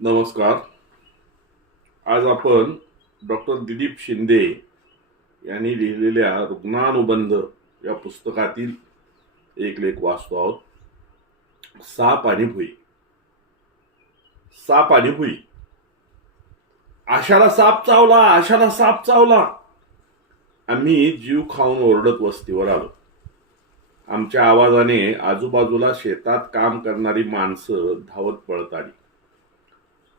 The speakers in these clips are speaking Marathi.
नमस्कार. आज आपण डॉक्टर दिलीप शिंदे यांनी लिहिलेल्या रुग्णानुबंध या पुस्तकातील एक लेख वाचतो आहोत. साप आणि भुई. साप आणि भुई. आशाला साप चावला आशाला साप चावला. आम्ही जीव खाऊन ओरडत वस्तीवर आलो. आमच्या आवाजाने आजूबाजूला शेतात काम करणारी माणसं धावत पळत आली.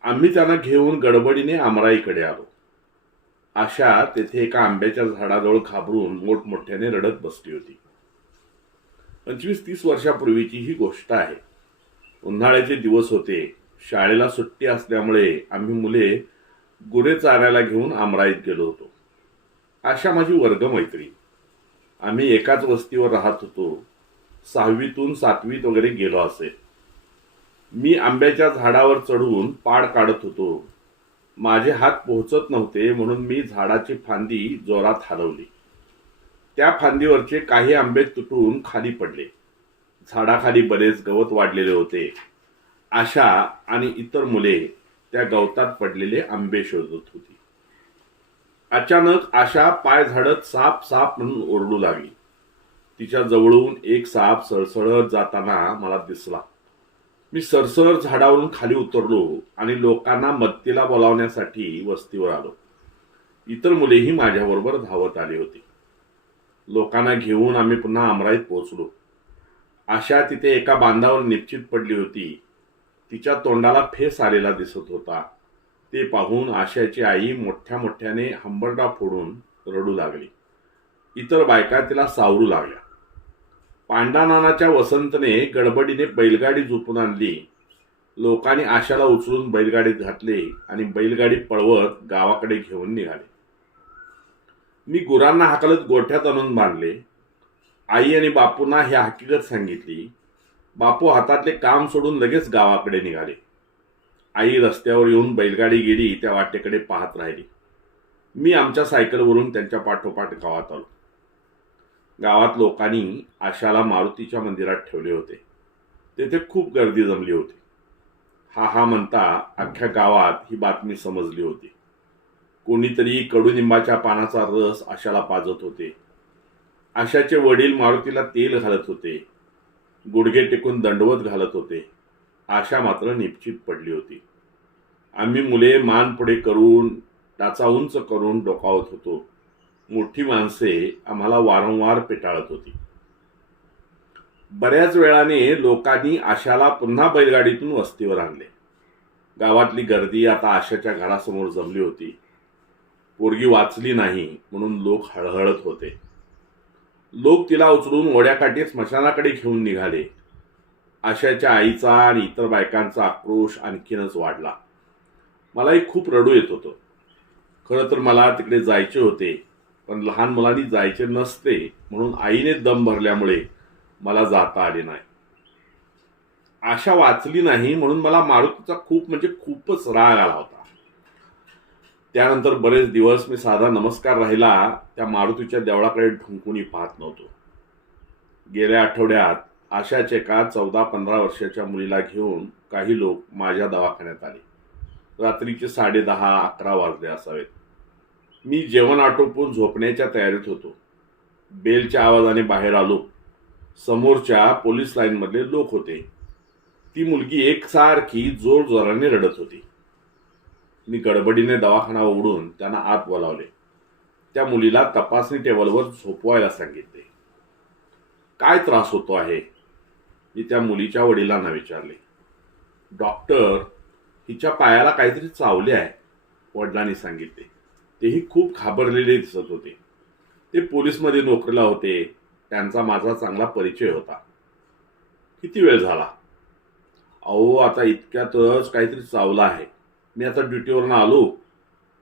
आम्ही त्यांना घेऊन गडबडीने आमराईकडे आलो. आशा तेथे एका आंब्याच्या झाडाजवळ घाबरून मोठमोठ्याने रडत बसली होती. पंचवीस तीस वर्षापूर्वीची ही गोष्ट आहे. उन्हाळ्याचे दिवस होते. शाळेला सुट्टी असल्यामुळे आम्ही मुले गुरे चारायला घेऊन आमराईत गेलो होतो. आशा माझी वर्गमैत्री. आम्ही एकाच वस्तीवर राहत होतो. सहावीतून सातवीत वगैरे गेलो असेल. मी आंब्याच्या झाडावर चढून पाड काढत होतो. माझे हात पोहोचत नव्हते म्हणून मी झाडाची फांदी जोरात हलवली. त्या फांदीवरचे काही आंबे तुटून खाली पडले. झाडाखाली बरेच गवत वाढलेले होते. आशा आणि इतर मुले त्या गवतात पडलेले आंबे शोधत होती. अचानक आशा पाय झाडत साप साप म्हणून ओरडू लागली. तिच्या जवळून एक साप सळसळत जाताना मला दिसला. मी सरसर झाडावरून खाली उतरलो आणि लोकांना मत्तीला बोलावण्यासाठी वस्तीवर आलो. इतर मुलेही माझ्याबरोबर धावत आली होती. लोकांना घेऊन आम्ही पुन्हा अमराईत पोहोचलो. आशा तिथे एका बांधावर निश्चित पडली होती. तिच्या तोंडाला फेस आलेला दिसत होता. ते पाहून आशाची आई मोठ्या मोठ्याने हंबरडा फोडून रडू लागली. इतर बायका तिला सावरू लागल्या. पांडानानाच्या वसंतने गडबडीने बैलगाडी झोपून आणली. लोकांनी आशाला उचलून बैलगाडीत घातले आणि बैलगाडी पळवत गावाकडे घेऊन निघाले. मी गुरांना हाकलत गोठ्यात आणून बांधले. आई आणि बापूंना ही हकीकत सांगितली. बापू हातातले काम सोडून लगेच गावाकडे निघाले. आई रस्त्यावर येऊन बैलगाडी गेली त्या वाटेकडे पाहत राहिली. मी आमच्या सायकलवरून त्यांच्या पाठोपाठ गावात आलो. गावात लोकांनी आशाला मारुतीच्या मंदिरात ठेवले होते. तेथे खूप गर्दी जमली होती. हा हा म्हणता अख्ख्या गावात ही बातमी समजली होती. कोणीतरी कडुनिंबाच्या पानाचा रस आशाला पाजत होते. आशाचे वडील मारुतीला तेल घालत होते. गुडघे टेकून दंडवत घालत होते. आशा मात्र निश्चित पडली होती. आम्ही मुले मान पुढे करून टाचा उंच करून डोकावत होतो. मोठी माणसे आम्हाला वारंवार पेटाळत होती. बऱ्याच वेळाने लोकांनी आशाला पुन्हा बैलगाडीतून वस्तीवर आणले. गावातली गर्दी आता आशाच्या घरासमोर जमली होती. पोरगी वाचली नाही म्हणून लोक हळहळत होते. लोक तिला उचलून ओढ्याकाठी स्मशानाकडे घेऊन निघाले. आशाच्या आईचा आणि इतर बायकांचा आक्रोश आणखीनच वाढला. मलाही खूप रडू येत होतं. खरं तर मला तिकडे जायचे होते. पण लहान मुलांनी जायचे नसते म्हणून आईने दम भरल्यामुळे मला जाता आले नाही. आशा वाचली नाही म्हणून मला मारुतीचा खूप म्हणजे खूपच राग आला होता. त्यानंतर बरेच दिवस मी साधा नमस्कार राहिला त्या मारुतीच्या देवळाकडे ढुंकूनही पाहत नव्हतो. गेल्या आठवड्यात आशाच एका चौदा पंधरा वर्षाच्या मुलीला घेऊन काही लोक माझ्या दवाखान्यात आले. रात्रीचे साडे दहा अकरा वाजले असावेत. मी जेवण आटोपून झोपण्याच्या तयारीत होतो. बेलच्या आवाजाने बाहेर आलो. समोरच्या पोलीस लाईनमधले लोक होते. ती मुलगी एकसारखी जोर जोराने रडत होती. मी गडबडीने दवाखाना उघडून त्यांना आत बोलावले. त्या मुलीला तपासणी टेबलवर झोपवायला सांगितले. काय त्रास होतो आहे? मी त्या मुलीच्या वडिलांना विचारले. डॉक्टर हिच्या पायाला काहीतरी चावले आहे वडिलांनी सांगितले. तेही खूप घाबरलेले दिसत होते. ते पोलीसमध्ये नोकरीला होते. त्यांचा माझा चांगला परिचय होता. किती वेळ झाला? अहो आता इतक्यातच काहीतरी चावला आहे. मी आता ड्युटीवरून आलो.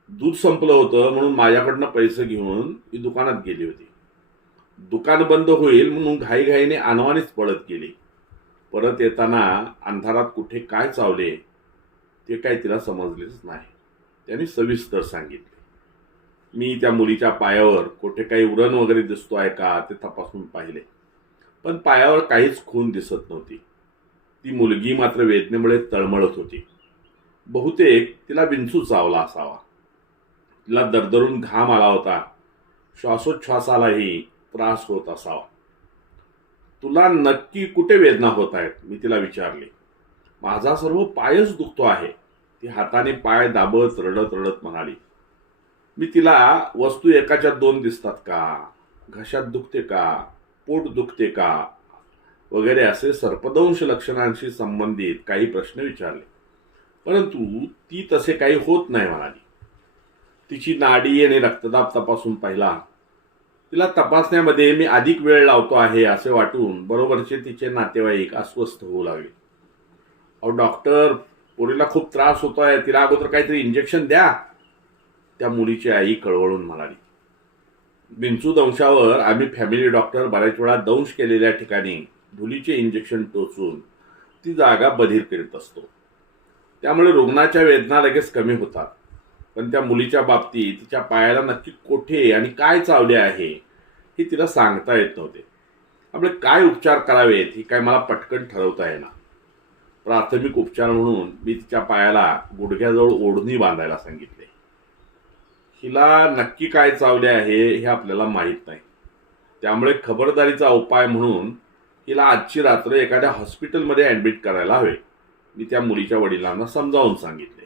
दूध संपलं होतं म्हणून माझ्याकडनं पैसे घेऊन मी दुकानात गेली होती. दुकान बंद होईल म्हणून घाईघाईने आणवानेच पळत गेली. परत येताना अंधारात कुठे काय चावले ते काही तिला समजलेच नाही. त्यांनी सविस्तर सांगितले. मी त्या मुलीच्या पायावर कुठे काही उरण वगैरे दिसतो आहे का ते तपासून पाहिले. पण पायावर काहीच खून दिसत नव्हती. ती मुलगी मात्र वेदनेमुळे तळमळत होती. बहुतेक तिला विंचू चावला असावा. तिला दरदरून घाम आला होता. श्वासोच्छ्वासालाही त्रास होत असावा. तुला नक्की कुठे वेदना होत आहेत? मी तिला विचारले. माझा सर्व पायच दुखतो आहे. ती हाताने पाय दाबत रडत रडत म्हणाली. मी तिला वस्तू एकाच्या दोन दिसतात का? घशात दुखते का? पोट दुखते का? वगैरे असे सर्पदंश लक्षणांशी संबंधित काही प्रश्न विचारले. परंतु ती तसे काही होत नाही म्हणाली. तिची नाडी आणि रक्तदाब तपासून पाहिला. तिला तपासण्यामध्ये मी अधिक वेळ लावतो आहे असे वाटून बरोबरचे तिचे नातेवाईक अस्वस्थ होऊ लागले. अहो डॉक्टर पोरीला खूप त्रास होतो आहे तिला अगोदर काहीतरी इंजेक्शन द्या. त्या मुलीची आई कळवळून म्हणाली बिंचू दंशावर आम्ही फॅमिली डॉक्टर बऱ्याच वेळा दंश केलेल्या ठिकाणी धुलीचे इंजेक्शन टोचून ती जागा बधीर करीत असतो. त्यामुळे रुग्णाच्या वेदना लगेच कमी होतात. पण त्या मुलीच्या बाबतीत तिच्या पायाला नक्की कोठे आणि काय चावले आहे हे तिला सांगता येत नव्हते. त्यामुळे काय उपचार करावेत ही काय मला पटकन ठरवता येणार. प्राथमिक उपचार म्हणून मी तिच्या पायाला गुडघ्याजवळ ओढणी बांधायला सांगितले. हिला नक्की काय चावले आहे हे आपल्याला माहीत नाही. त्यामुळे खबरदारीचा उपाय म्हणून हिला आजची रात्र एखाद्या हॉस्पिटलमध्ये ॲडमिट करायला हवे. मी त्या मुलीच्या वडिलांना समजावून सांगितले.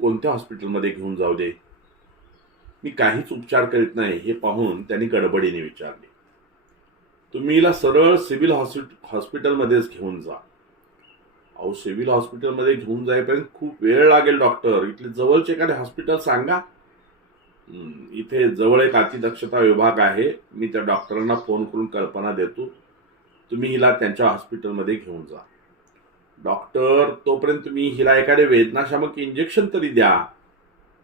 कोणत्या हॉस्पिटलमध्ये घेऊन जाऊ दे? मी काहीच उपचार करीत नाही हे पाहून त्यांनी गडबडीने विचारले. तुम्ही हिला सरळ सिव्हिल हॉस्पिट हॉस्पिटलमध्येच घेऊन जा. अहो सिव्हिल हॉस्पिटलमध्ये घेऊन जाईपर्यंत खूप वेळ लागेल डॉक्टर. इथले जवळचे एखादे हॉस्पिटल सांगा. इथे जवळ एक अतिदक्षता विभाग आहे. मी त्या डॉक्टरांना फोन करून कल्पना देतो. तुम्ही हिला त्यांच्या हॉस्पिटलमध्ये घेऊन जा. डॉक्टर तोपर्यंत तुम्ही हिला एखादे वेदनाशामक इंजेक्शन तरी द्या.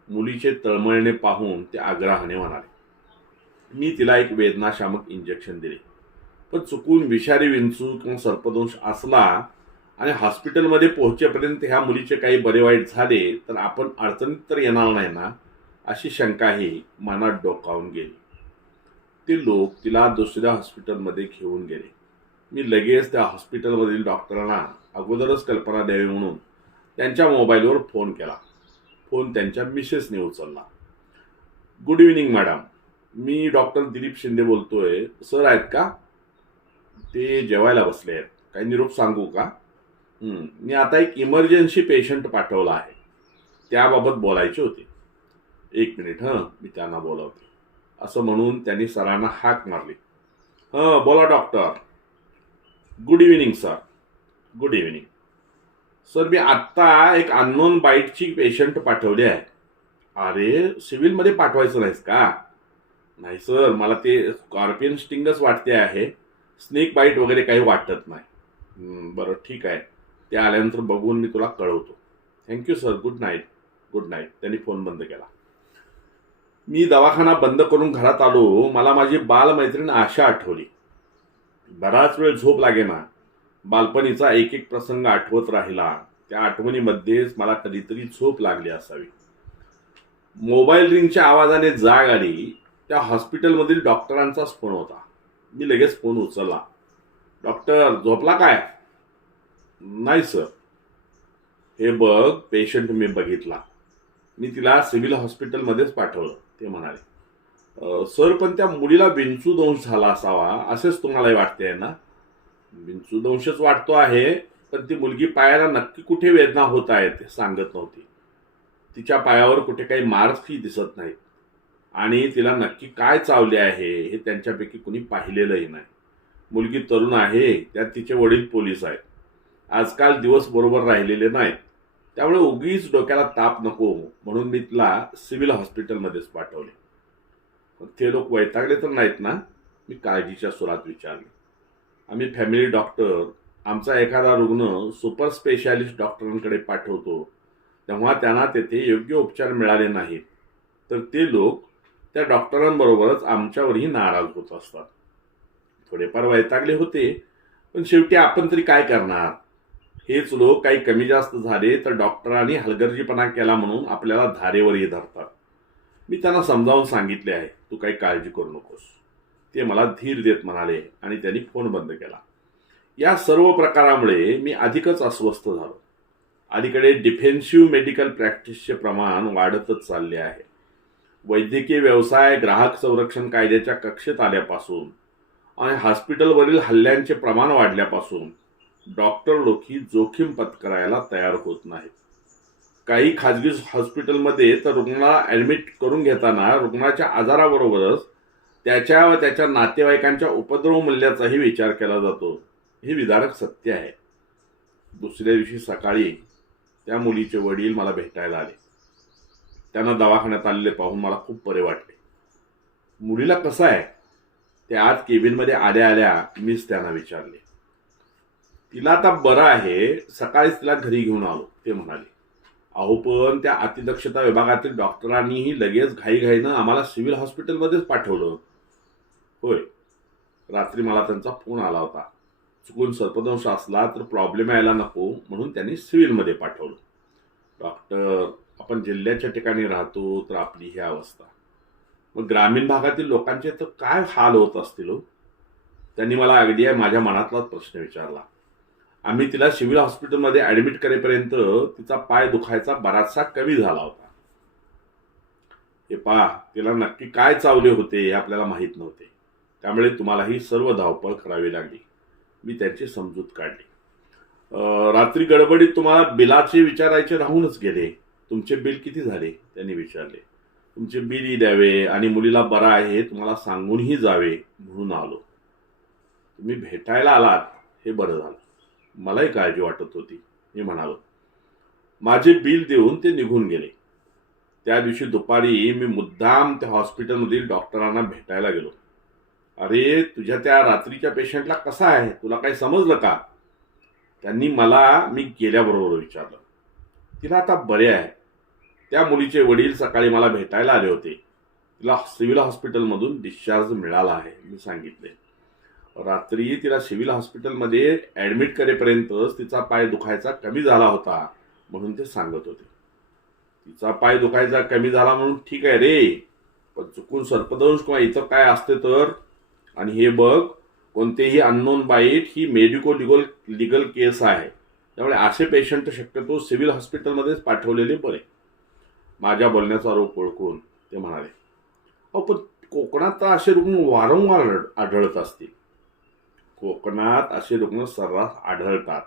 मुलीचे तळमळणे पाहून ते आग्रहाने म्हणाले मी तिला एक वेदनाशामक इंजेक्शन दिले. पण चुकून विषारी विंचू किंवा सर्पदंश असला आणि हॉस्पिटलमध्ये पोहोचेपर्यंत ह्या मुलीचे काही बरे वाईट झाले तर आपण अडचणीत तर येणार नाही ना अशी शंकाही मनात डोकावून गेली. ते लोक तिला दुसऱ्या हॉस्पिटलमध्ये घेऊन गेले. मी लगेच त्या हॉस्पिटलमधील डॉक्टरांना अगोदरच कल्पना द्यावी म्हणून त्यांच्या मोबाईलवर फोन केला. फोन त्यांच्या मिसेसने उचलला. Good evening madam. मी डॉक्टर दिलीप शिंदे बोलतोय. सर आहेत का? ते जेवायला बसले आहेत. काही निरोप सांगू का? मी आता एक इमर्जन्सी पेशंट पाठवला आहे. त्याबाबत बोलायचे होते. एक मिनिट हं. मी त्यांना बोलावते. असं म्हणून त्यांनी सरांना हाक मारली. हं बोला doctor good evening sir good evening sir मी आत्ता एक अननोन बाईटची पेशंट पाठवली आहे. अरे सिव्हिलमध्ये पाठवायचं नाहीस का? नाही सर मला ते स्कॉर्पियन स्टिंगच वाटते आहे. स्नेक बाईट वगैरे काही वाटत नाही. बरं ठीक आहे. ते आल्यानंतर बघून मी तुला कळवतो. Thank you sir good night good night त्यांनी फोन बंद केला. मी दवाखाना बंद करून घरात आलो. मला माझी बालमैत्रीण आशा आठवली. बराच वेळ झोप लागेना. बालपणीचा एक एक प्रसंग आठवत राहिला. त्या आठवणीमध्येच मला कधीतरी झोप लागली असावी. मोबाईल रिंगच्या आवाजाने जाग आली. त्या हॉस्पिटलमधील डॉक्टरांचाच फोन होता. मी लगेच फोन उचलला. डॉक्टर झोपला काय? नाही सर हे बघ पेशंट मी बघितला. मी तिला सिव्हिल हॉस्पिटलमध्येच पाठवलं ते म्हणाले. सर पण त्या मुलीला बिंचूदंश झाला असावा असेच तुम्हालाही वाटते ना? बिंचूदंशच वाटतो आहे पण ती मुलगी पायाला नक्की कुठे वेदना होत आहेत ते सांगत नव्हती. तिच्या पायावर कुठे काही मार्क्सही दिसत नाहीत. आणि तिला नक्की काय चावले आहे हे त्यांच्यापैकी कुणी पाहिलेलंही नाही. मुलगी तरुण आहे त्यात तिचे वडील पोलीस आहेत. आजकाल दिवस बरोबर राहिलेले नाहीत. त्यामुळे उगीच डोक्याला ताप नको म्हणून मी तिला सिव्हिल हॉस्पिटलमध्येच पाठवले. पण ते लोक वैतागले तर नाहीत ना? मी काळजीच्या सुरात विचारले. आम्ही फॅमिली डॉक्टर आमचा एखादा रुग्ण सुपर स्पेशालिस्ट डॉक्टरांकडे पाठवतो. तेव्हा त्यांना तेथे योग्य उपचार मिळाले नाहीत. तर ते लोक त्या डॉक्टरांबरोबरच आमच्यावरही नाराज होत असतात. थोडेफार वैतागले होते पण शेवटी आपण तरी काय करणार? हेच लोक काही कमी जास्त झाले तर डॉक्टरांनी हलगर्जीपणा केला म्हणून आपल्याला धारेवरही धरतात. मी त्यांना समजावून सांगितले आहे तू काही काळजी करू नकोस. ते मला धीर देत म्हणाले आणि त्यांनी फोन बंद केला. या सर्व प्रकारामुळे मी अधिकच अस्वस्थ झालो. अलीकडे डिफेन्सिव्ह मेडिकल प्रॅक्टिसचे प्रमाण वाढतच चालले आहे. वैद्यकीय व्यवसाय ग्राहक संरक्षण कायद्याच्या कक्षेत आल्यापासून आणि हॉस्पिटलवरील हल्ल्यांचे प्रमाण वाढल्यापासून डॉक्टर लोकही जोखीम पत्करायला तयार होत नाहीत. काही खाजगी हॉस्पिटलमध्ये तर रुग्णाला ॲडमिट करून घेताना रुग्णाच्या आजाराबरोबरच त्याच्या व त्याच्या नातेवाईकांच्या उपद्रव मूल्याचाही विचार केला जातो. हे विदारक सत्य आहे. दुसऱ्या दिवशी सकाळी त्या मुलीचे वडील मला भेटायला आले. त्यांना दवाखान्यात आलेले पाहून मला खूप बरे वाटले. मुलीला कसं आहे? ते आज केबिनमध्ये आल्या आल्या मीच त्यांना विचारले. तिला आता बरं आहे सकाळीच तिला घरी घेऊन आलो ते म्हणाले. अहो पण त्या अतिदक्षता विभागातील डॉक्टरांनीही लगेच घाईघाईनं आम्हाला सिव्हिल हॉस्पिटलमध्येच पाठवलं. होय. रात्री मला त्यांचा फोन आला होता. चुकून सर्पदंश असला तर प्रॉब्लेम यायला नको म्हणून त्यांनी सिव्हिलमध्ये पाठवलं. डॉक्टर आपण जिल्ह्याच्या ठिकाणी राहतो तर आपली ही अवस्था. मग ग्रामीण भागातील लोकांचे तर काय हाल होत असतील हो? त्यांनी मला अगदी माझ्या मनातलाच प्रश्न विचारला. आम्ही तिला सिव्हिल हॉस्पिटलमध्ये ॲडमिट करेपर्यंत तिचा पाय दुखायचा बराचसा कमी झाला होता. हे पहा तिला नक्की काय चावले होते हे आपल्याला माहीत नव्हते. त्यामुळे तुम्हाला ही सर्व धावपळ करावी लागली. मी त्याची समजूत काढली. रात्री गडबडीत तुम्हाला बिलाचे विचारायचे राहूनच गेले. तुमचे बिल किती झाले? त्यांनी विचारले. तुमचे बिलही द्यावे आणि मुलीला बरा आहे हे तुम्हाला सांगूनही जावे म्हणून आलो. तुम्ही भेटायला आलात हे बरं झालं. मलाही काळजी वाटत होती. मी म्हणालो माझे बिल देऊन ते निघून गेले. त्या दिवशी दुपारी मी मुद्दाम त्या हॉस्पिटलमधील डॉक्टरांना भेटायला गेलो. अरे तुझ्या त्या रात्रीच्या पेशंटला कसा आहे? तुला काही समजलं का? त्यांनी मला मी गेल्याबरोबर विचारलं. तिला आता बरे आहे. त्या मुलीचे वडील सकाळी मला भेटायला आले होते. तिला सिव्हिल हॉस्पिटलमधून डिस्चार्ज मिळाला आहे मी सांगितले. रात्री तिला सिव्हिल हॉस्पिटलमध्ये ॲडमिट करेपर्यंतच तिचा पाय दुखायचा कमी झाला होता म्हणून ते सांगत होते. तिचा पाय दुखायचा कमी झाला म्हणून ठीक आहे रे पण चुकून सर्पदंश किंवा इतर काय असते तर? आणि हे बघ कोणतेही अननोन बाईट ही मेडिको लिगल लिगल केस आहे. त्यामुळे असे पेशंट शक्यतो सिव्हिल हॉस्पिटलमध्येच पाठवलेले बरे. माझ्या बोलण्याचा रोग ओळखून ते म्हणाले अहो पण कोकणात तर असे रुग्ण वारंवार आढळत असतील. कोकणात असे रुग्ण सर्रास आढळतात.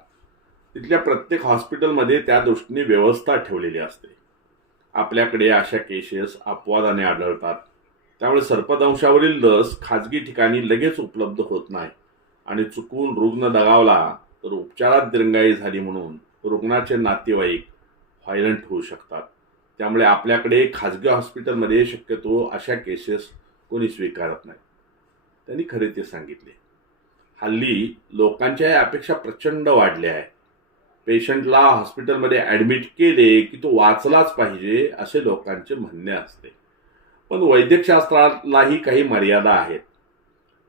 तिथल्या प्रत्येक हॉस्पिटलमध्ये त्या दृष्टीने व्यवस्था ठेवलेली असते. आपल्याकडे अशा केसेस अपवादाने आढळतात. त्यामुळे सर्पदंशावरील लस खाजगी ठिकाणी लगेच उपलब्ध होत नाही आणि चुकून रुग्ण दगावला तर उपचारात दिरंगाई झाली म्हणून रुग्णाचे नातेवाईक व्हायलंट होऊ शकतात. त्यामुळे आपल्याकडे खाजगी हॉस्पिटलमध्ये शक्यतो अशा केसेस कोणी स्वीकारत नाही. त्यांनी खरे ते सांगितले. हल्ली लोकांच्या या अपेक्षा प्रचंड वाढल्या आहे पेशंटला हॉस्पिटलमध्ये ॲडमिट केले की तो वाचलाच पाहिजे असे लोकांचे म्हणणे असते. पण वैद्यकशास्त्रालाही काही मर्यादा आहेत.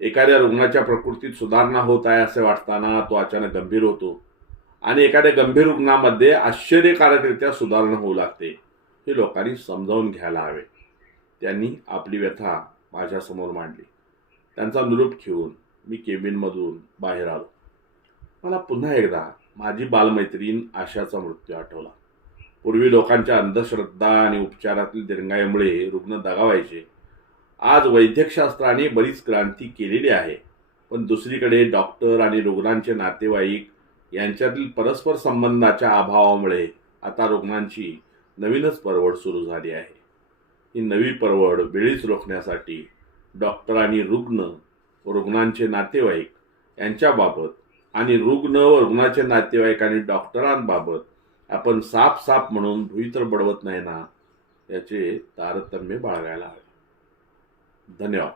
एखाद्या रुग्णाच्या प्रकृतीत सुधारणा होत आहे असे वाटताना तो अचानक गंभीर होतो. आणि एखाद्या गंभीर रुग्णामध्ये आश्चर्यकारकरित्या सुधारणा होऊ लागते हे लोकांनी समजावून घ्यायला हवे. त्यांनी आपली व्यथा माझ्यासमोर मांडली. त्यांचा निरूप घेऊन मी केबिनमधून बाहेर आलो. मला पुन्हा एकदा माझी बालमैत्रीण आशाचा मृत्यू आठवला. पूर्वी लोकांच्या अंधश्रद्धा आणि उपचारातील दिरंगाईमुळे रुग्ण दगावायचे. आज वैद्यकशास्त्राने बरीच क्रांती केलेली आहे. पण दुसरीकडे डॉक्टर आणि रुग्णांचे नातेवाईक यांच्यातील परस्पर संबंधाच्या अभावामुळे आता रुग्णांची नवीनच परवड सुरू झाली आहे. ही नवी परवड वेळीच रोखण्यासाठी डॉक्टर आणि रुग्ण रुग्णांचे नातेवाईक यांच्याबाबत आणि रुग्ण व रुग्णाचे नातेवाईक आणि डॉक्टरांबाबत आपण साप साप म्हणून भुईतर बडवत नाही ना याचे तारतम्य बाळगायला हवे. धन्यवाद.